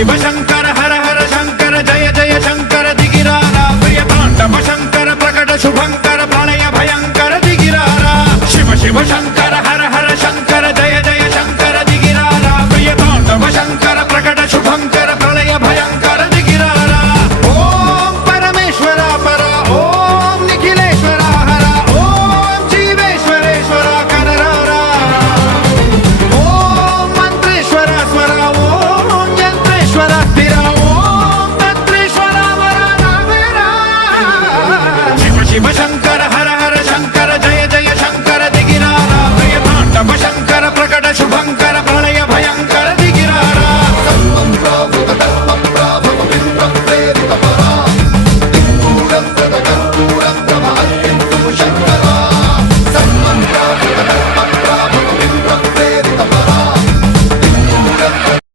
शिव शंकर हर हर शंकर जय जय शंकर दिगिरारा प्रिय तांडव शंकर प्रकट शुभंकर प्रलय भयंकर दिगिरारा शिव शिव शंकर